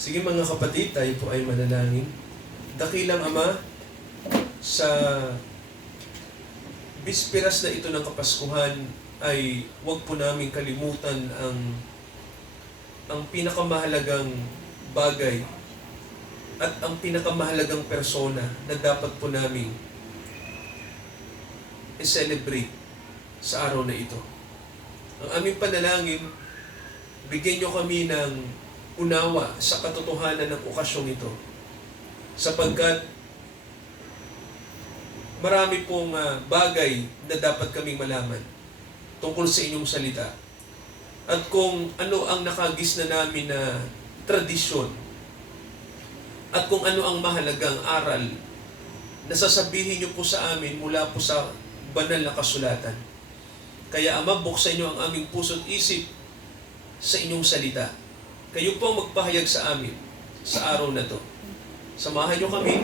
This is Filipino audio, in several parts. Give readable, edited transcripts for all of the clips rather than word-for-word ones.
Sige mga kapatid, tayo po ay manalangin. Dakilang Ama, sa bispiras na ito ng Kapaskuhan ay huwag po namin kalimutan ang pinakamahalagang bagay at ang pinakamahalagang persona na dapat po namin i-celebrate sa araw na ito. Ang aming panalangin, bigyan nyo kami ng unawa sa katotohanan ng okasyong ito. Sapagkat marami pong bagay na dapat kaming malaman tungkol sa inyong salita. At kung ano ang nakagis na namin na tradisyon at kung ano ang mahalagang aral na sasabihin niyo po sa amin mula po sa banal na kasulatan. Kaya Ama, buksan niyo ang aming puso't isip sa inyong salita. Kayo po ang magpahayag sa amin sa araw na to. Samahan niyo kami,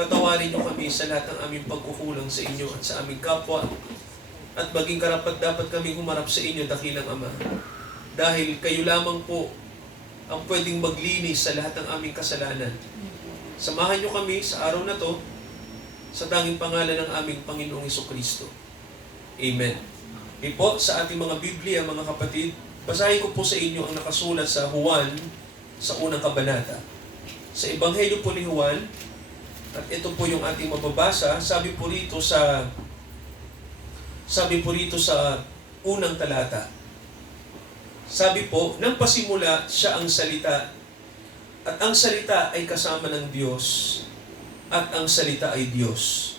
patawarin niyo kami sa lahat ng aming pagkukulang sa inyo at sa aming kapwa, at maging karapat-dapat kami humarap sa inyo, dakilang Ama. Dahil kayo lamang po ang pwedeng maglinis sa lahat ng aming kasalanan. Samahan niyo kami sa araw na to, sa tanging pangalan ng aming Panginoong Hesukristo. Amen. Po, sa ating mga Biblia, mga kapatid, basahin ko po sa inyo ang nakasulat sa Juan, sa unang kabanata. Sa Ebanghelyo po ni Juan, at ito po yung ating mababasa, sabi po rito sa unang talata. Sabi po, nang pasimula siya ang salita, at ang salita ay kasama ng Diyos, at ang salita ay Diyos.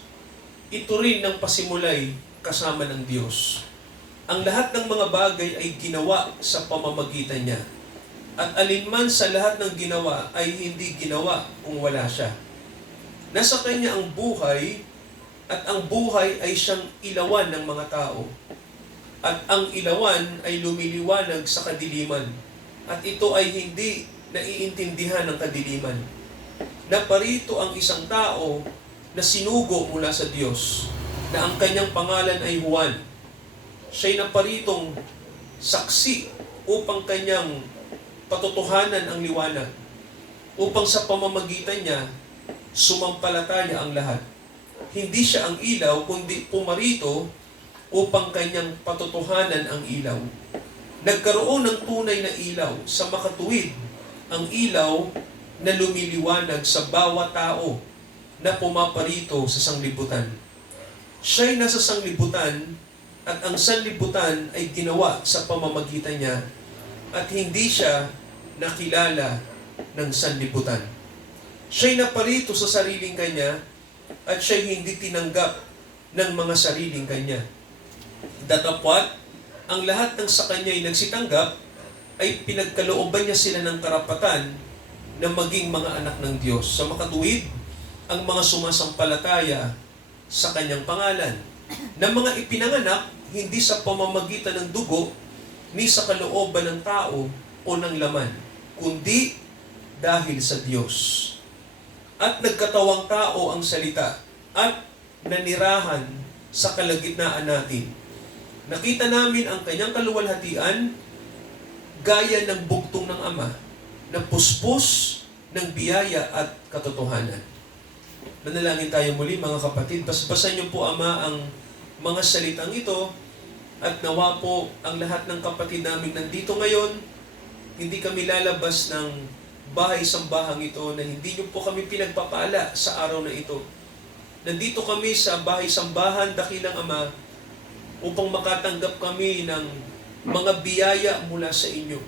Ito rin ng pasimulay kasama ng Diyos. Ang lahat ng mga bagay ay ginawa sa pamamagitan niya. At alinman sa lahat ng ginawa ay hindi ginawa kung wala siya. Nasa Kanya ang buhay, at ang buhay ay siyang ilawan ng mga tao. At ang ilawan ay lumiliwanag sa kadiliman. At ito ay hindi naiintindihan ng kadiliman. Naparito ang isang tao na sinugo mula sa Diyos, na ang kanyang pangalan ay Juan. Siya'y naparitong saksi upang kanyang patotohanan ang liwanag, upang sa pamamagitan niya, sumampalataya ang lahat. Hindi siya ang ilaw, kundi pumarito upang kanyang patotohanan ang ilaw. Nagkaroon ng tunay na ilaw sa makatuwid, ang ilaw na lumiliwanag sa bawat tao na pumaparito sa sanglibutan. Siya'y nasa sanglibutan, at ang sanlibutan ay ginawa sa pamamagitan niya, at hindi siya nakilala ng sanlibutan. Siya'y naparito sa sariling kanya, at siya'y hindi tinanggap ng mga sariling kanya. Datapwat, ang lahat ng sa kanya'y nagsitanggap, ay pinagkalooban niya sila ng karapatan na maging mga anak ng Diyos. Sa makatuwid, ang mga sumasampalataya sa kanyang pangalan, na mga ipinanganak hindi sa pamamagitan ng dugo, ni sa kalooban ng tao o ng laman, kundi dahil sa Diyos. At nagkatawang tao ang salita, at nanirahan sa kalagitnaan natin. Nakita namin ang kanyang kaluwalhatian, gaya ng bugtong ng Ama, na puspos ng biyaya at katotohanan. Manalangin tayo muli, mga kapatid. Basbasan niyo po, Ama, ang mga salitang ito, at nawa po ang lahat ng kapatid namin nandito ngayon, hindi kami lalabas ng bahay-sambahang ito na hindi niyo po kami pinagpapala sa araw na ito. Nandito kami sa bahay-sambahan, dakilang Ama, upang makatanggap kami ng mga biyaya mula sa inyo,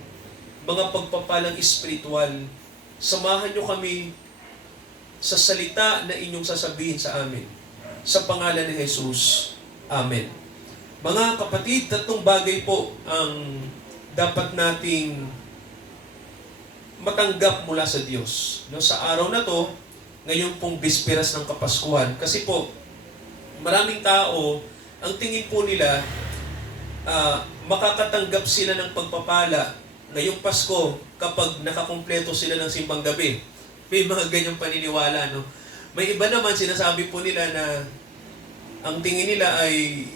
mga pagpapalang espiritual. Samahan niyo kami sa salita na inyong sasabihin sa amin. Sa pangalan ni Jesus. Amen. Mga kapatid, tatlong bagay po ang dapat nating matanggap mula sa Diyos. No, sa araw na to, ngayon pong bispiras ng Kapaskuhan. Kasi po, maraming tao, ang tingin po nila, makakatanggap sila ng pagpapala ngayong Pasko kapag nakakumpleto sila ng simbang gabi. May mga ganyang paniniwala, no? May iba naman, sinasabi po nila na ang tingin nila ay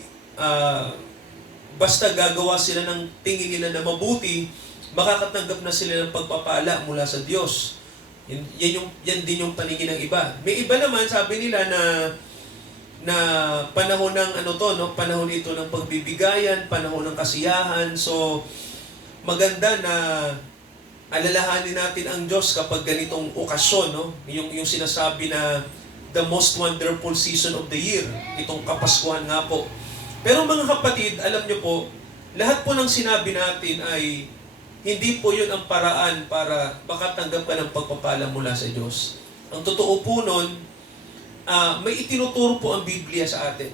basta gagawa sila ng tingin nila na mabuti makakatanggap na sila ng pagpapala mula sa Diyos. Yan din yung paningin ng iba. May iba naman, sabi nila na panahon ng panahon ito ng pagbibigayan, panahon ng kasiyahan. So, maganda na alalahanin natin ang Diyos kapag ganitong okasyon, no? Yung sinasabi na the most wonderful season of the year, itong Kapaskuhan nga po. Pero mga kapatid, alam niyo po, lahat po ng sinabi natin ay hindi po yun ang paraan para makatanggap ka ng pagpapala mula sa Diyos. Ang totoo po nun, may itinuturo po ang Biblia sa atin.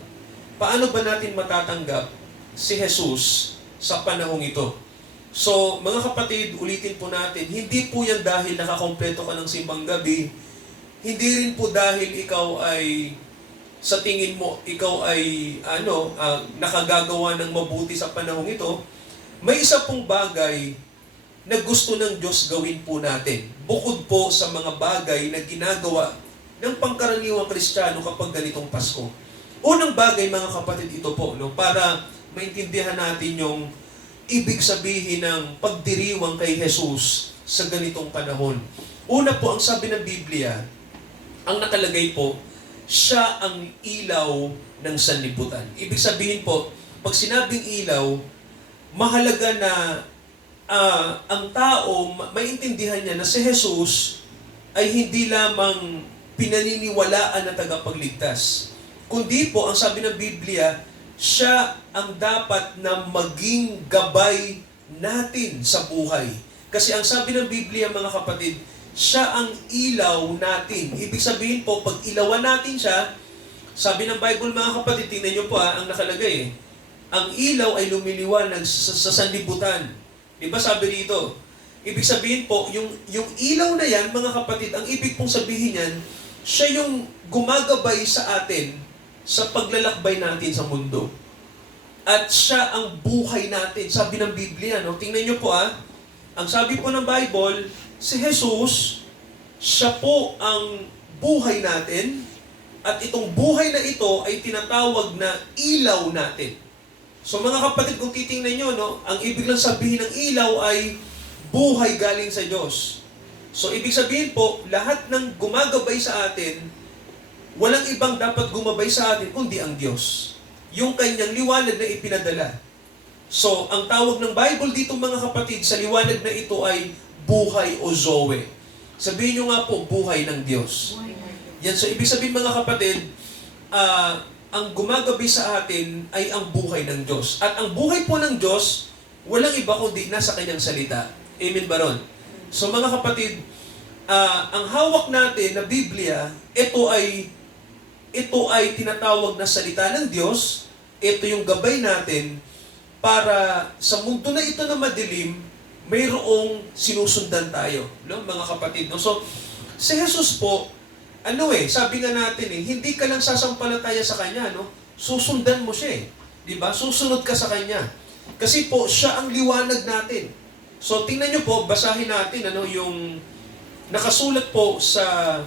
Paano ba natin matatanggap si Jesus sa panahong ito? So, mga kapatid, ulitin po natin, hindi po yan dahil nakakompleto ka ng simbang gabi, hindi rin po dahil ikaw ay, sa tingin mo, ikaw ay nakagagawa ng mabuti sa panahong ito. May isa pong bagay na gusto ng Diyos gawin po natin. Bukod po sa mga bagay na ginagawa ng pangkaraniwang Kristiyano kapag ganitong Pasko. Unang bagay, mga kapatid, ito po, para maintindihan natin yung ibig sabihin ng pagdiriwang kay Jesus sa ganitong panahon. Una po, ang sabi ng Biblia, ang nakalagay po, siya ang ilaw ng sanlibutan. Ibig sabihin po, pag sinabing ilaw, mahalaga na ang tao, maintindihan niya na si Jesus ay hindi lamang pinaniniwalaan na tagapagligtas. Kundi po, ang sabi ng Biblia, siya ang dapat na maging gabay natin sa buhay. Kasi ang sabi ng Biblia, mga kapatid, siya ang ilaw natin. Ibig sabihin po, pag ilawan natin siya, sabi ng Bible, mga kapatid, tingnan niyo po ang nakalagay. Ang ilaw ay lumiliwanag sa sanlibutan. Di ba sabi rito? Ibig sabihin po, yung ilaw na yan, mga kapatid, ang ibig pong sabihin yan, siya yung gumagabay sa atin sa paglalakbay natin sa mundo. At siya ang buhay natin. Sabi ng Biblia, tingnan niyo po ang sabi po ng Bible, si Jesus, siya po ang buhay natin, at itong buhay na ito ay tinatawag na ilaw natin. So mga kapatid, kung titingnan nyo, ang ibig lang sabihin ng ilaw ay buhay galing sa Diyos. So ibig sabihin po, lahat ng gumagabay sa atin, walang ibang dapat gumabay sa atin kundi ang Diyos. Yung kanyang liwanag na ipinadala. So, ang tawag ng Bible dito, mga kapatid, sa liwanag na ito ay buhay o Zoe. Sabihin nyo nga po, buhay ng Diyos. Yan, so ibig sabihin, mga kapatid, ang gumagabi sa atin ay ang buhay ng Diyos. At ang buhay po ng Diyos, walang iba kundi nasa kanyang salita. Amen ba ron? So mga kapatid, ang hawak natin na Biblia, ito ay tinatawag na salita ng Diyos. Ito yung gabay natin para sa mundo na ito na madilim, mayroong sinusundan tayo, mga kapatid. So, si Jesus po, sabi nga natin hindi ka lang sasampalataya sa Kanya, susundan mo siya Diba? Susunod ka sa Kanya. Kasi po, siya ang liwanag natin. So, tingnan nyo po, basahin natin, yung nakasulat po sa,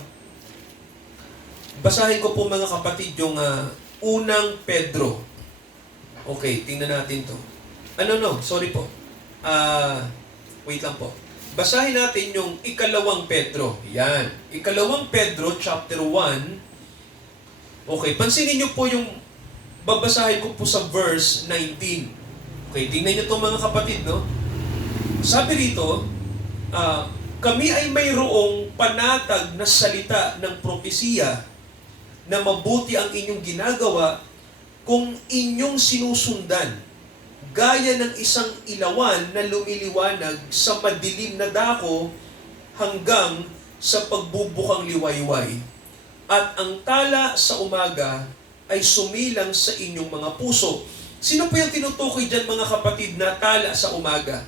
basahin ko po mga kapatid, yung unang Pedro. Okay, tingnan natin to. Sorry po. Wait lang po. Basahin natin yung ikalawang Pedro. Yan. Ikalawang Pedro, chapter 1. Okay, pansinin nyo po yung babasahin ko po sa verse 19. Okay, tingnan nyo to mga kapatid, Sabi rito, kami ay mayroong panatag na salita ng propesiya na mabuti ang inyong ginagawa kung inyong sinusundan, gaya ng isang ilawan na lumiliwanag sa madilim na dako hanggang sa pagbubukang liwayway. At ang tala sa umaga ay sumilang sa inyong mga puso. Sino po yung tinutukoy dyan, mga kapatid, na tala sa umaga?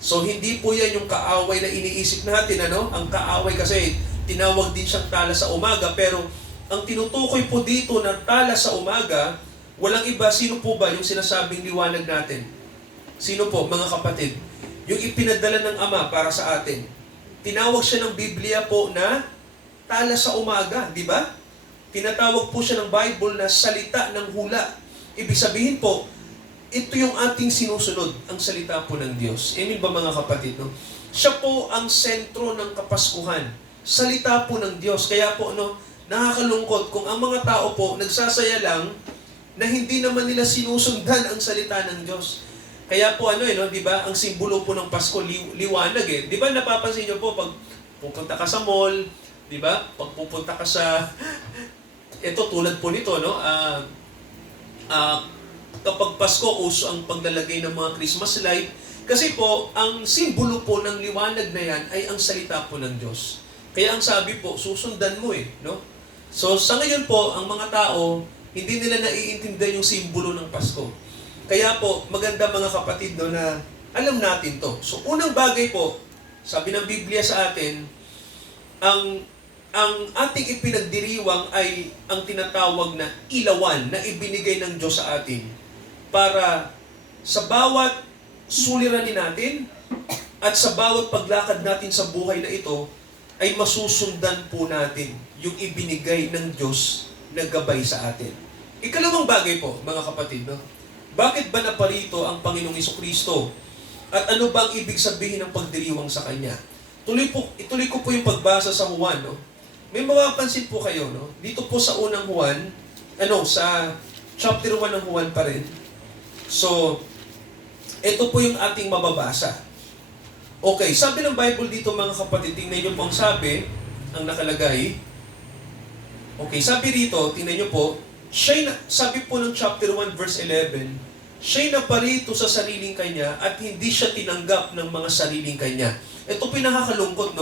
So, hindi po yan yung kaaway na iniisip natin, Ang kaaway kasi, tinawag din siyang tala sa umaga, pero ang tinutukoy po dito na tala sa umaga, walang iba, sino po ba yung sinasabing liwanag natin? Sino po, mga kapatid? Yung ipinadala ng Ama para sa atin. Tinawag siya ng Biblia po na tala sa umaga, di ba? Tinatawag po siya ng Bible na salita ng hula. Ibig sabihin po, ito yung ating sinusunod, ang salita po ng Diyos. Amen ba mga kapatid? No? Siya po ang sentro ng Kapaskuhan. Salita po ng Diyos. Kaya po, nakakalungkot kung ang mga tao po nagsasaya lang na hindi naman nila sinusundan ang salita ng Diyos. Kaya po di ba, ang simbolo po ng Pasko, liwanag eh. Di ba napapansin niyo po, pag pupunta ka sa mall, di ba? Pag pupunta ka sa, ito tulad po nito, kapag Pasko, uso ang paglalagay ng mga Christmas light. Kasi po, ang simbolo po ng liwanag na yan ay ang salita po ng Diyos. Kaya ang sabi po, susundan mo no? So, sa ngayon po, ang mga tao, hindi nila naiintindihan yung simbolo ng Pasko. Kaya po, maganda mga kapatid na alam natin to. So, unang bagay po, sabi ng Biblia sa atin, ang ating ipinagdiriwang ay ang tinatawag na ilawan na ibinigay ng Diyos sa atin para sa bawat suliranin natin at sa bawat paglakad natin sa buhay na ito ay masusundan po natin yung ibinigay ng Diyos na gabay sa atin. Ikalawang bagay po, mga kapatid, bakit ba naparito ang Panginoong Jesucristo? At ano bang ibig sabihin ng pagdiriwang sa Kanya? Ituloy ko po yung pagbasa sa Juan, May mapapansin po kayo, Dito po sa unang Juan, sa chapter 1 ng Juan pa rin. So, ito po yung ating mababasa. Okay, sabi ng Bible dito mga kapatid, tingnan nyo po ang sabi, ang nakalagay. Okay, sabi rito, tingnan nyo po, sabi po ng chapter 1 verse 11, siya'y naparito sa sariling kanya at hindi siya tinanggap ng mga sariling kanya. Ito pinakakalungkot,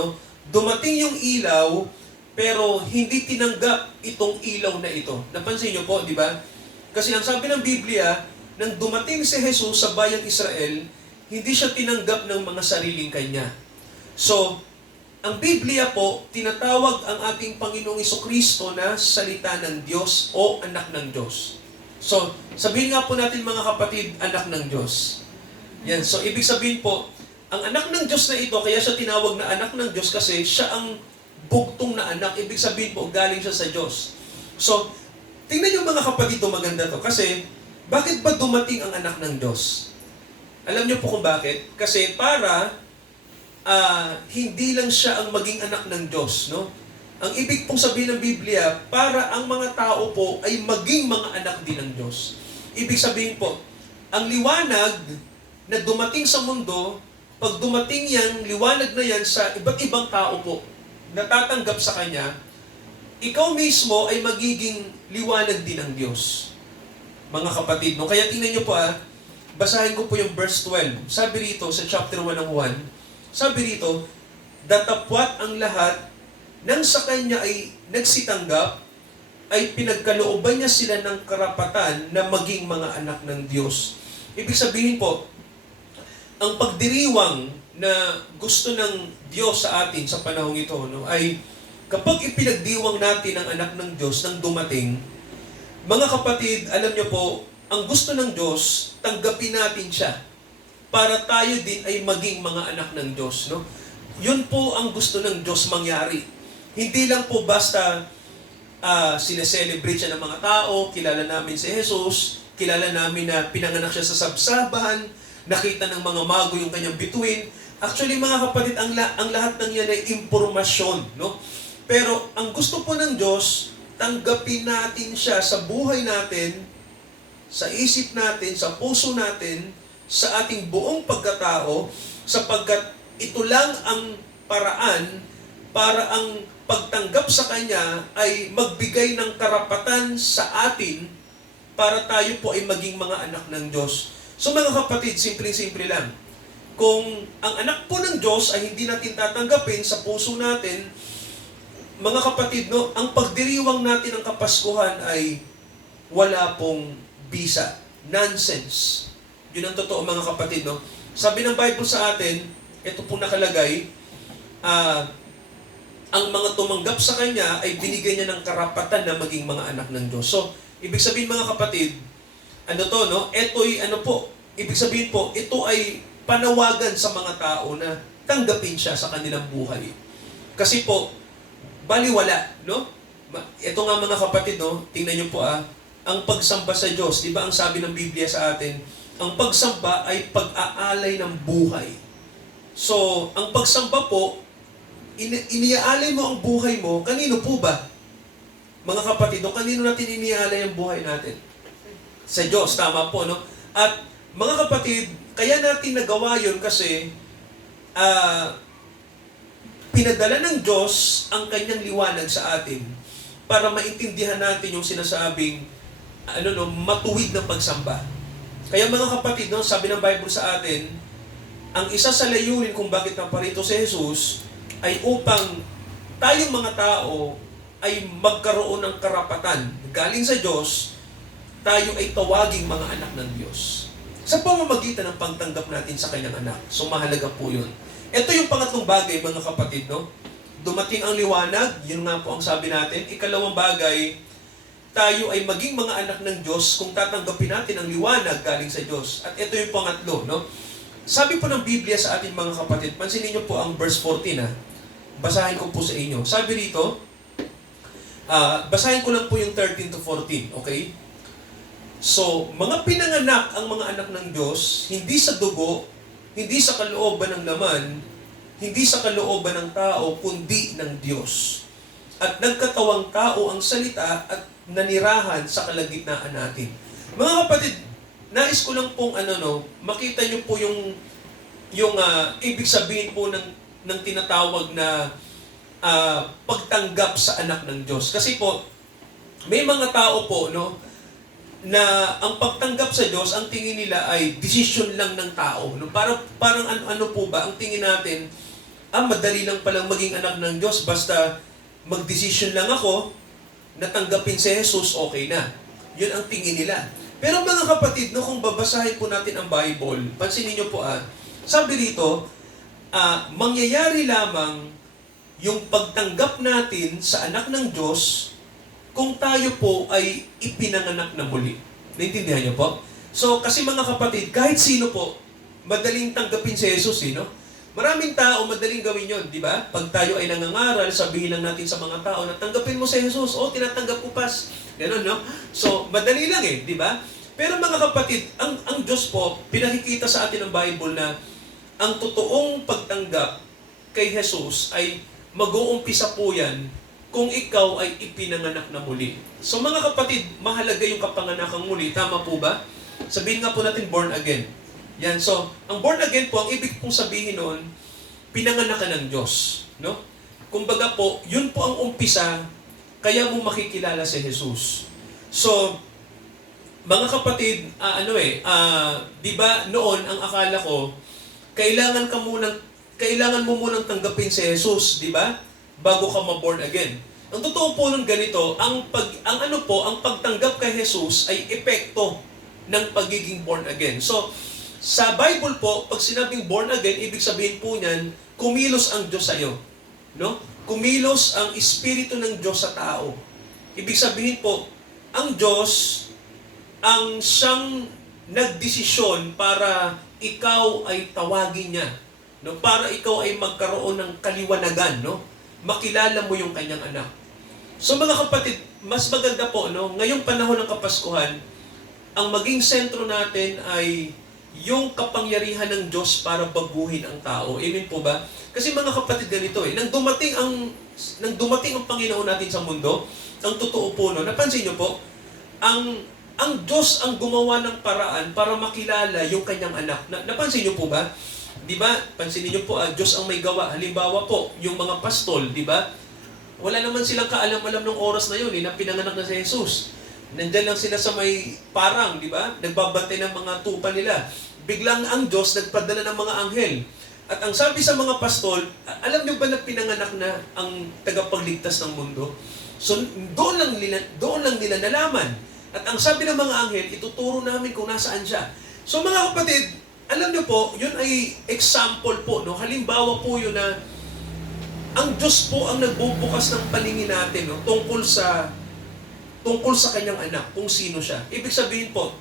Dumating yung ilaw, pero hindi tinanggap itong ilaw na ito. Napansin nyo po, di ba? Kasi ang sabi ng Biblia, nang dumating si Jesus sa bayang Israel, hindi siya tinanggap ng mga sariling kanya. So, ang Biblia po, tinatawag ang ating Panginoong Jesucristo na salita ng Diyos o anak ng Diyos. So, sabihin nga po natin mga kapatid, anak ng Diyos. Yan. So, ibig sabihin po, ang anak ng Diyos na ito, kaya siya tinawag na anak ng Diyos kasi siya ang bugtong na anak. Ibig sabihin po, galing siya sa Diyos. So, tingnan yung mga kapatid ito, maganda to. Kasi, bakit ba dumating ang anak ng Diyos? Alam niyo po kung bakit? Kasi para hindi lang siya ang maging anak ng Diyos, Ang ibig pong sabihin ng Biblia, para ang mga tao po ay maging mga anak din ng Diyos. Ibig sabihin po, ang liwanag na dumating sa mundo, pag dumating yan, liwanag na yan sa iba't ibang tao po, natatanggap sa Kanya, ikaw mismo ay magiging liwanag din ng Diyos. Mga kapatid, Kaya tingnan niyo po basahin ko po yung verse 12. Sabi rito sa chapter 1 ng 1, sabi rito, datapwat ang lahat nang sa Kanya ay nagsitanggap, ay pinagkalooban niya sila ng karapatan na maging mga anak ng Diyos. Ibig sabihin po, ang pagdiriwang na gusto ng Diyos sa atin sa panahong ito, ay kapag ipinagdiwang natin ang anak ng Diyos nang dumating, mga kapatid, alam niyo po, ang gusto ng Diyos, tanggapin natin siya para tayo din ay maging mga anak ng Diyos. Yun po ang gusto ng Diyos mangyari. Hindi lang po basta sineselebrate siya ng mga tao, kilala namin si Jesus, kilala namin na pinanganak siya sa sabsaban, nakita ng mga mago yung kanyang bituin. Actually, mga kapatid, ang lahat ng yan ay impormasyon. Pero ang gusto po ng Diyos, tanggapin natin siya sa buhay natin, sa isip natin, sa puso natin, sa ating buong pagkatao, sapagkat ito lang ang paraan para ang pagtanggap sa Kanya ay magbigay ng karapatan sa atin para tayo po ay maging mga anak ng Diyos. So mga kapatid, simpleng-simple lang. Kung ang anak po ng Diyos ay hindi natin tatanggapin sa puso natin, mga kapatid, ang pagdiriwang natin ng Kapaskuhan ay wala pong bisa. Nonsense. Yun ang totoo mga kapatid, Sabi ng Bible sa atin, ito po nakalagay, ang mga tumanggap sa Kanya ay binigay niya ng karapatan na maging mga anak ng Diyos. So, ibig sabihin mga kapatid, ibig sabihin po, ito ay panawagan sa mga tao na tanggapin siya sa kanilang buhay. Kasi po, baliwala, Ito nga mga kapatid, tingnan niyo po ang pagsamba sa Diyos, di ba ang sabi ng Biblia sa atin, Ang pagsamba ay pag-aalay ng buhay. So, ang pagsamba po, iniaalay mo ang buhay mo, kanino po ba? Mga kapatid, kanino natin iniaalay ang buhay natin? Sa Diyos, tama po, no? At mga kapatid, kaya natin nagawa yun kasi pinadala ng Diyos ang kanyang liwanag sa atin para maintindihan natin yung sinasabing matuwid na pagsamba. Kaya mga kapatid, no, sabi ng Bible sa atin, ang isa sa layunin kung bakit naparito si Jesus ay upang tayong mga tao ay magkaroon ng karapatan galing sa Diyos, tayo ay tawaging mga anak ng Diyos. Sa pamamagitan ng pagtanggap natin sa kanyang anak. So mahalaga po yun. Ito yung pangatlong bagay, mga kapatid, no? Dumating ang liwanag, yun nga po ang sabi natin. Ikalawang bagay, tayo ay maging mga anak ng Diyos kung tatanggapin natin ang liwanag galing sa Diyos. At ito yung pangatlo, no? Sabi po ng Biblia sa atin, mga kapatid, pansinin niyo po ang verse 14, ha? Basahin ko po sa inyo. Sabi rito, basahin ko lang po yung 13 to 14, okay? So, mga pinanganak ang mga anak ng Diyos, hindi sa dugo, hindi sa kalooban ng laman, hindi sa kalooban ng tao, kundi ng Diyos. At nagkatawang tao ang salita at nanirahan sa kalagitnaan natin. Mga kapatid, nais ko lang pong makita niyo po yung ibig sabihin po ng tinatawag na pagtanggap sa anak ng Diyos. Kasi po, may mga tao po, no, na ang pagtanggap sa Diyos, ang tingin nila ay decision lang ng tao. No? Parang ano po ba, ang tingin natin, madali lang palang maging anak ng Diyos, basta mag-decision lang ako, natanggapin si Jesus, okay na. Yun ang tingin nila. Pero mga kapatid, no, kung babasahin po natin ang Bible, pansinin niyo po, sabi rito, mangyayari lamang yung pagtanggap natin sa anak ng Diyos kung tayo po ay ipinanganak na muli. Naintindihan niyo po? So, kasi mga kapatid, kahit sino po, madaling tanggapin si Jesus, no? Maraming tao, madaling gawin yon, di ba? Pag tayo ay nangangaral, sabihin lang natin sa mga tao na tanggapin mo si Jesus, tinatanggap ko pas. Ganon, no? So, madali lang di ba? Pero mga kapatid, ang Diyos po, pinakikita sa atin ng Bible na ang totoong pagtanggap kay Jesus ay mag-uumpisa po yan kung ikaw ay ipinanganak na muli. So mga kapatid, mahalaga yung kapanganakang muli. Tama po ba? Sabihin nga po natin born again. Yan. So, ang born again po, ang ibig pong sabihin noon, pinanganak ka ng Diyos. No? Kumbaga po, yun po ang umpisa, kaya mo makikilala si Jesus. So, mga kapatid, di ba noon, ang akala ko, kailangan mo munang tanggapin si Jesus, di ba? Bago ka ma-born again. Ang totoo po nun ganito, ang pagtanggap kay Jesus ay epekto ng pagiging born again. So, sa Bible po, pag sinabing born again, ibig sabihin po niyan, kumilos ang Diyos sa iyo. No? Kumilos ang Espiritu ng Diyos sa tao. Ibig sabihin po, ang Diyos, ang siyang nagdesisyon para ikaw ay tawagin niya. No? Para ikaw ay magkaroon ng kaliwanagan, no? Makilala mo yung kanyang anak. So mga kapatid, mas maganda po, no, ngayong panahon ng Kapaskuhan, ang maging sentro natin ay yung kapangyarihan ng Diyos para baguhin ang tao. Amen po ba? Kasi mga kapatid, ganito nang dumating ang Panginoon natin sa mundo, ang totoo po, no, napansin niyo po, ang Diyos ang gumawa ng paraan para makilala yung kanyang anak. Napansin niyo po ba? Di ba? Pansinin niyo po, Diyos ang may gawa. Halimbawa po, yung mga pastol, di ba? Wala naman silang kaalam-alam ng oras na yun, na pinanganak na si Jesus. Nandyan lang sila sa may parang, di ba? Nagbabantay ng mga tupa nila. Biglang ang Diyos nagpadala ng mga anghel. At ang sabi sa mga pastol, alam niyo ba na pinanganak na ang tagapagligtas ng mundo? So, doon lang nila nalaman. At ang sabi ng mga anghel, ituturo namin kung nasaan siya. So mga kapatid, alam niyo po, yun ay example po, no? Halimbawa po yun na ang Diyos po ang nagbubukas ng paningin natin, no? tungkol sa kanyang anak, kung sino siya. Ibig sabihin po,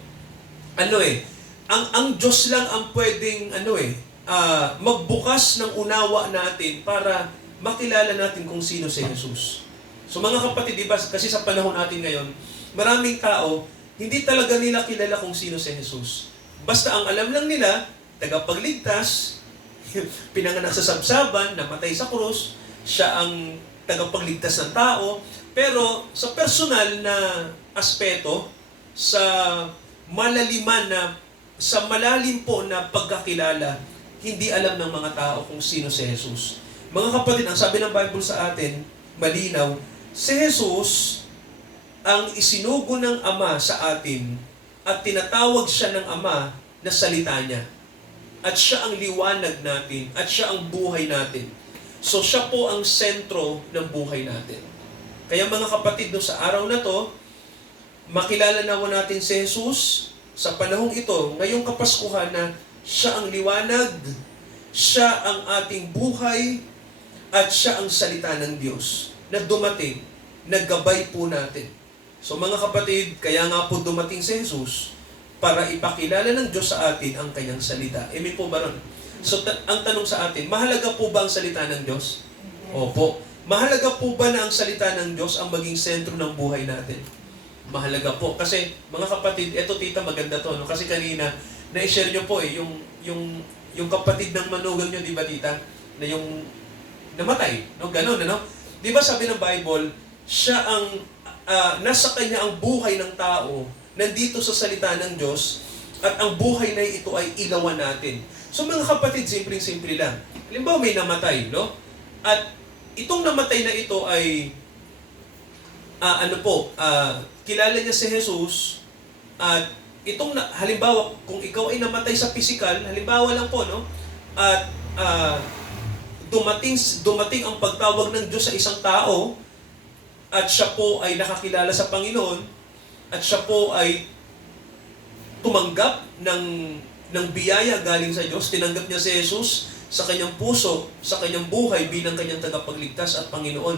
ang Diyos lang ang pwedeng magbukas ng unawa natin para makilala natin kung sino si Jesus. So mga kapatid, diba, kasi sa panahon natin ngayon, maraming tao, hindi talaga nila kilala kung sino si Jesus. Basta ang alam lang nila, tagapagligtas, pinanganak sa sabsaban, namatay sa krus, siya ang tagapagligtas ng tao. Pero sa personal na aspeto, sa sa malalim po na pagkakilala, hindi alam ng mga tao kung sino si Jesus. Mga kapatid, ang sabi ng Bible sa atin, malinaw, si Jesus ang isinugo ng Ama sa atin at tinatawag siya ng Ama na salita niya. At siya ang liwanag natin at siya ang buhay natin. So siya po ang sentro ng buhay natin. Kaya mga kapatid, no, sa araw na to, makilala nawa natin si Jesus sa panahong ito, ngayong Kapaskuhan, na siya ang liwanag, siya ang ating buhay, at siya ang salita ng Diyos na dumating, naggabay po natin. So mga kapatid, kaya nga po dumating si Jesus para ipakilala ng Diyos sa atin ang kanyang salita. Amen po ba ron? So ang tanong sa atin, mahalaga po ba ang salita ng Diyos? Opo. Mahalaga po ba na ang salita ng Diyos ang maging sentro ng buhay natin? Mahalaga po. Kasi mga kapatid, eto tita, maganda to, no? Kasi kanina, na-share nyo po yung kapatid ng manugang nyo, di ba tita? Na yung namatay, no? Ganon, ano? Di ba sabi ng Bible, siya ang, nasa kanya ang buhay ng tao, nandito sa salita ng Diyos, at ang buhay na ito ay ilawan natin. So mga kapatid, simple-simple lang. Halimbawa may namatay, no? At itong namatay na ito ay, kilala niya si Jesus, at halimbawa, kung ikaw ay namatay sa physical, halimbawa lang po, no? At dumating ang pagtawag ng Diyos sa isang tao, at siya po ay nakakilala sa Panginoon, at siya po ay tumanggap ng biyaya galing sa Diyos, tinanggap niya si Jesus sa kanyang puso, sa kanyang buhay bilang kanyang tagapagligtas at Panginoon.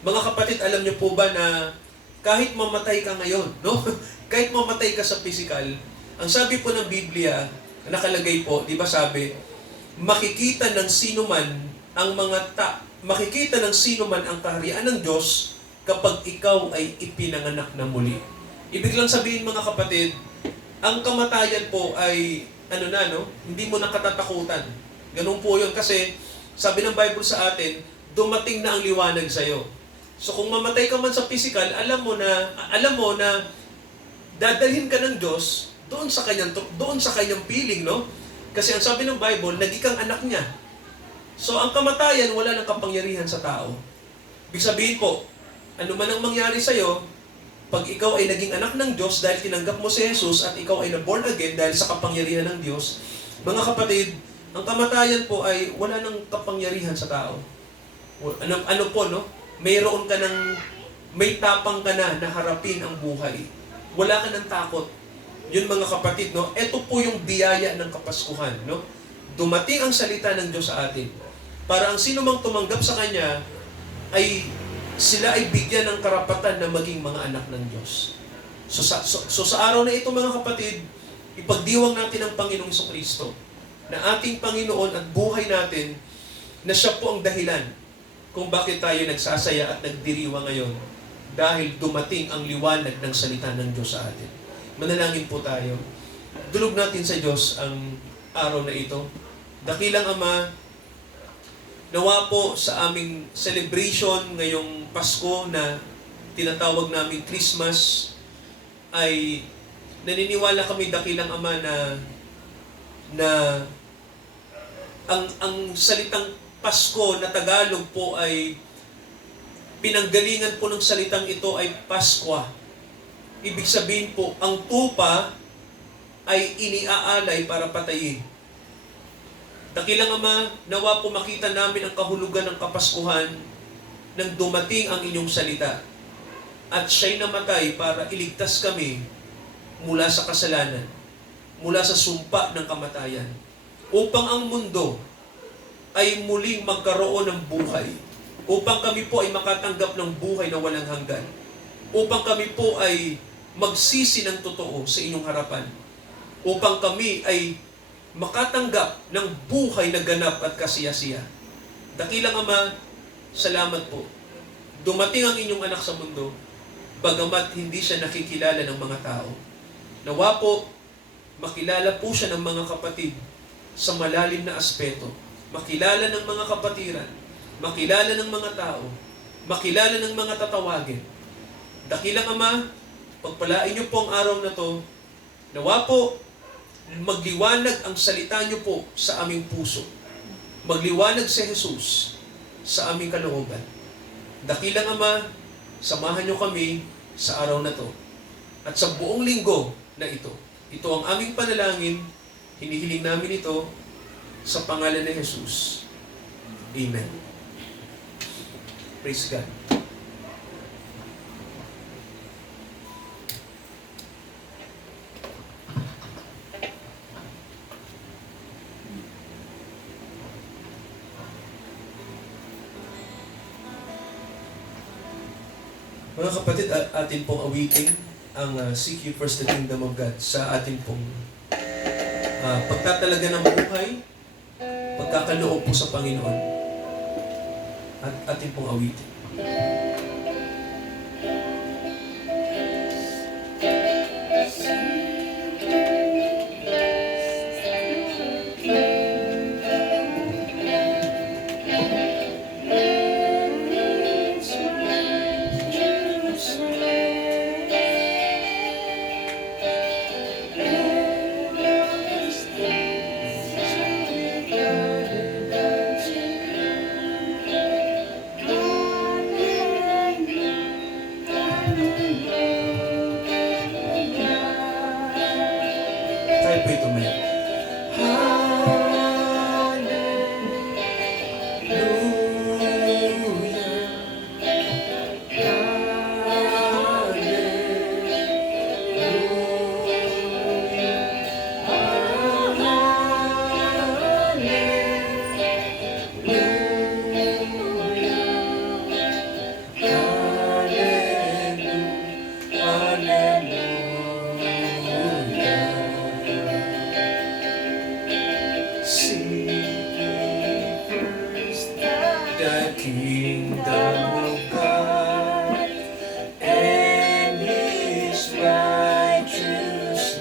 Mga kapatid, alam niyo po ba na kahit mamatay ka ngayon, no? Kahit mamatay ka sa physical, ang sabi po ng Biblia, nakalagay po, di ba sabi, makikita ng sino man ang kaharian ng Diyos kapag ikaw ay ipinanganak na muli. Ibig lang sabihin mga kapatid, ang kamatayan po ay, hindi mo na katatakutan. Ganun po yun kasi, sabi ng Bible sa atin, dumating na ang liwanag sa'yo. So kung mamatay ka man sa physical, alam mo na dadalhin ka ng Diyos doon sa kanyang piling, no? Kasi ang sabi ng Bible, naging kang anak niya. So ang kamatayan, wala nang kapangyarihan sa tao. Ibig sabihin po, ano man ang mangyari sa'yo, pag ikaw ay naging anak ng Diyos dahil tinanggap mo si Jesus at ikaw ay na-born again dahil sa kapangyarihan ng Diyos, mga kapatid, ang kamatayan po ay wala nang kapangyarihan sa tao. Ano po, no? May tapang ka na harapin ang buhay. Wala ka ng takot. Yun mga kapatid, no? Ito po yung biyaya ng Kapaskuhan, no? Dumating ang salita ng Diyos sa atin. Para ang sino mang tumanggap sa Kanya sila ay bigyan ng karapatan na maging mga anak ng Diyos. So sa araw na ito mga kapatid, ipagdiwang natin ang Panginoong Kristo na ating Panginoon at buhay natin na siya po ang dahilan kung bakit tayo nagsasaya at nagdiriwa ngayon dahil dumating ang liwanag ng salita ng Diyos sa atin. Manalangin po tayo. Dulog natin sa Diyos ang araw na ito. Dakilang Ama, nawa po sa aming celebration ngayong Pasko na tinatawag namin Christmas ay naniniwala kami, dakilang Ama, na ang salitang Pasko na Tagalog po ay pinanggalingan po ng salitang ito ay Paskwa. Ibig sabihin po, ang tupa ay iniaalay para patayin. Dakilang Ama, nawa po makita namin ang kahulugan ng Kapaskuhan nang dumating ang inyong salita. At siya'y namatay para iligtas kami mula sa kasalanan, mula sa sumpa ng kamatayan, upang ang mundo ay muling magkaroon ng buhay, upang kami po ay makatanggap ng buhay na walang hanggan, upang kami po ay magsisi ng totoo sa inyong harapan, upang kami ay makatanggap ng buhay na ganap at kasiyasiya. Dakilang Ama, salamat po. Dumating ang inyong anak sa mundo, bagamat hindi siya nakikilala ng mga tao. Nawa po, makilala po siya ng mga kapatid sa malalim na aspeto. Makilala ng mga kapatiran, makilala ng mga tao, makilala ng mga tatawagin. Dakilang Ama, pagpalain niyo po ang araw na to, nawa po, magliwanag ang salita niyo po sa aming puso. Magliwanag si Jesus sa aming kalooban. Dakilang Ama, samahan niyo kami sa araw na to. At sa buong linggo na ito, ito ang aming panalangin, hinihiling namin ito sa pangalan ni Jesus. Amen. Praise God. Mga kapatid, atin pong awitin ang Seek Ye First the Kingdom of God sa atin pong pagtatalaga ng buhay, pagkakaloob po sa Panginoon, at atin pong awitin. Tayo po ito maya. The kingdom of God and His righteousness,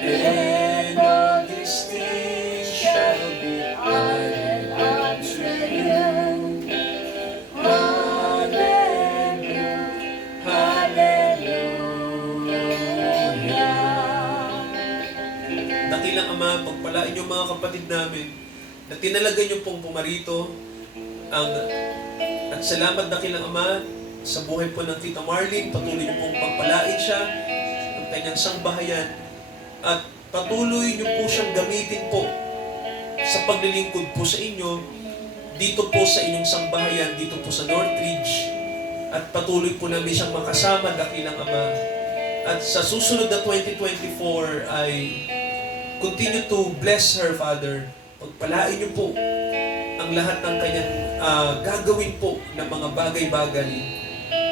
and all these things shall be added unto you. Hallelujah, hallelujah. Dakilang Ama, pagpalain niyo mga kapatid namin na tinalaga niyo pong pumarito at salamat dakilang Ama sa buhay po ng Tita Marlene. Patuloy niyo pong pagpalain siya ng kanyang sangbahayan at patuloy niyo po siyang gamitin po sa paglilingkod po sa inyo dito po sa inyong sangbahayan, dito po sa Northridge, at patuloy po namin siyang makasama dakilang Ama. At sa susunod na 2024 ay continue to bless her, Father. Pagpalain niyo po ang lahat ng kanyang gagawin po ng mga bagay-bagay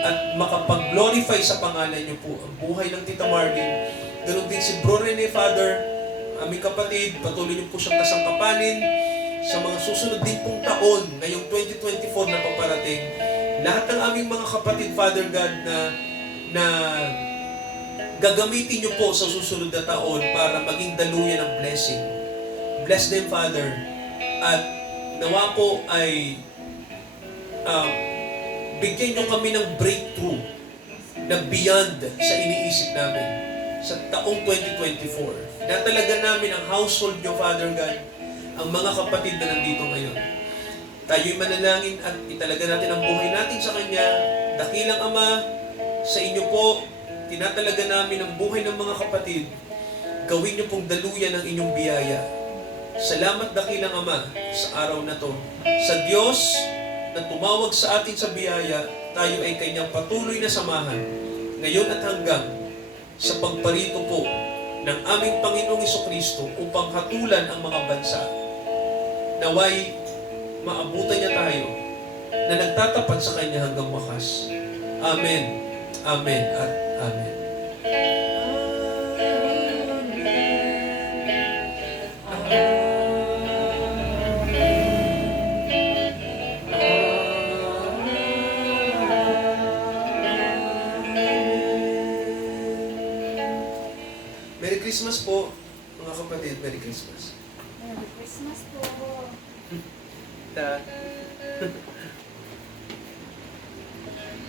at makapag-glorify sa pangalan niyo po ang buhay ng Tita Marlene. Ganoon din si Bro Rene, Father, aming kapatid, patuloy niyo po siyang kasangkapanin sa mga susunod din pong taon, ngayong 2024 na paparating. Lahat ng aming mga kapatid, Father God, na gagamitin niyo po sa susunod na taon para maging daluyan ng blessing. Bless them, Father. At nawa po ay bigyan niyo kami ng breakthrough na beyond sa iniisip namin sa taong 2024. Na talaga namin ang household niyo, Father God, ang mga kapatid na nandito ngayon. Tayo'y manalangin at italaga natin ang buhay natin sa Kanya. Dakilang Ama, sa inyo po, tinatalaga namin ang buhay ng mga kapatid. Gawin niyo pong daluyan ng inyong biyaya. Salamat dakilang Ama sa araw na to. Sa Diyos na tumawag sa atin sa biyaya, tayo ay Kanyang patuloy na samahan ngayon at hanggang sa pagparito po ng aming Panginoong Jesucristo upang hatulan ang mga bansa. Naway maabutan niya tayo na nagtatapat sa Kanya hanggang wakas. Amen. Amen at Amen. Merry Christmas. Merry Christmas po. Ta